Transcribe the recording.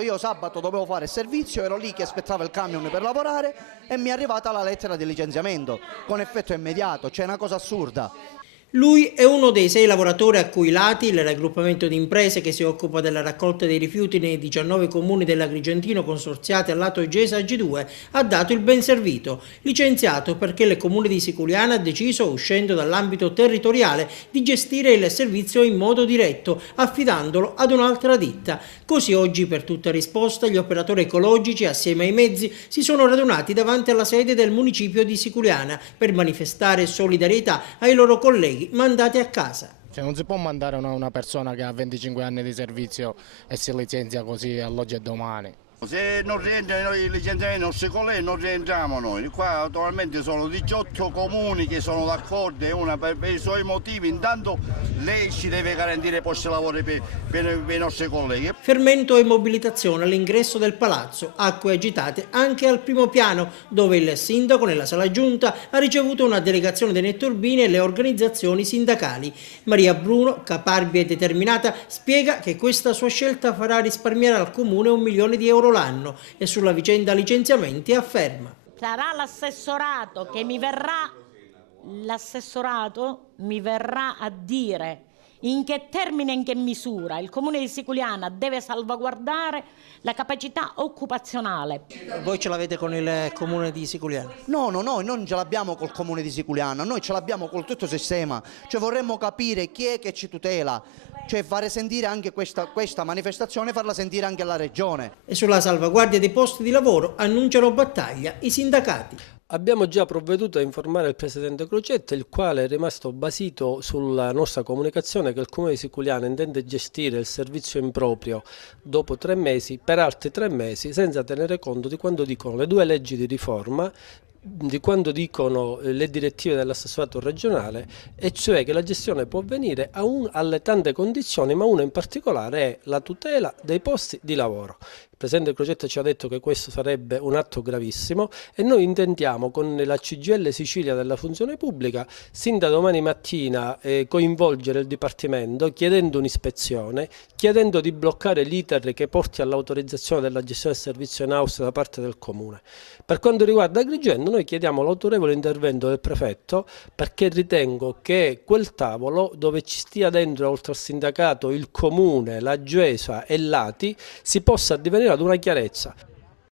Io sabato dovevo fare il servizio, ero lì che aspettavo il camion per lavorare e mi è arrivata la lettera di licenziamento con effetto immediato, c'è una cosa assurda. Lui è uno dei 6 lavoratori a cui l'ATI, il raggruppamento di imprese che si occupa della raccolta dei rifiuti nei 19 comuni dell'Agrigentino consorziati al lato Egesa G2, ha dato il ben servito, licenziato perché il comune di Siculiana ha deciso, uscendo dall'ambito territoriale, di gestire il servizio in modo diretto, affidandolo ad un'altra ditta. Così oggi, per tutta risposta, gli operatori ecologici, assieme ai mezzi, si sono radunati davanti alla sede del municipio di Siculiana per manifestare solidarietà ai loro colleghi mandati a casa. Non si può mandare una persona che ha 25 anni di servizio e si licenzia così all'oggi e domani. Se non rientrano i licenziamenti non si collegano, non rientriamo noi. Qua attualmente sono 18 comuni che sono d'accordo e una per i suoi motivi. Intanto lei ci deve garantire posti di lavoro per i nostri colleghi. Fermento e mobilitazione all'ingresso del palazzo, acque agitate anche al primo piano, dove il sindaco nella sala giunta ha ricevuto una delegazione dei netturbini e le organizzazioni sindacali. Maria Bruno, caparbia e determinata, spiega che questa sua scelta farà risparmiare al comune 1 milione di euro l'anno e sulla vicenda licenziamenti afferma: sarà l'assessorato che mi verrà a dire in che termine e in che misura il comune di Siculiana deve salvaguardare la capacità occupazionale. Voi ce l'avete con il comune di Siculiana? No, noi non ce l'abbiamo col comune di Siculiana, noi ce l'abbiamo col tutto il sistema, cioè vorremmo capire chi è che ci tutela, cioè fare sentire anche questa manifestazione, farla sentire anche alla regione. E sulla salvaguardia dei posti di lavoro annunciano battaglia i sindacati. Abbiamo già provveduto a informare il Presidente Crocetta, il quale è rimasto basito sulla nostra comunicazione che il Comune di Siculiana intende gestire il servizio in proprio dopo 3 mesi, per altri 3 mesi, senza tenere conto di quanto dicono le 2 leggi di riforma, di quanto dicono le direttive dell'assessorato regionale, e cioè che la gestione può avvenire alle tante condizioni, ma una in particolare è la tutela dei posti di lavoro. Il Presidente Crocetta ci ha detto che questo sarebbe un atto gravissimo e noi intendiamo con la CGIL Sicilia della Funzione Pubblica sin da domani mattina coinvolgere il Dipartimento chiedendo un'ispezione, chiedendo di bloccare l'iter che porti all'autorizzazione della gestione del servizio in house da parte del Comune. Per quanto riguarda Agrigento, noi chiediamo l'autorevole intervento del Prefetto, perché ritengo che quel tavolo dove ci stia dentro, oltre al sindacato, il Comune, la GESA e l'ATI, si possa addivenire ad una chiarezza.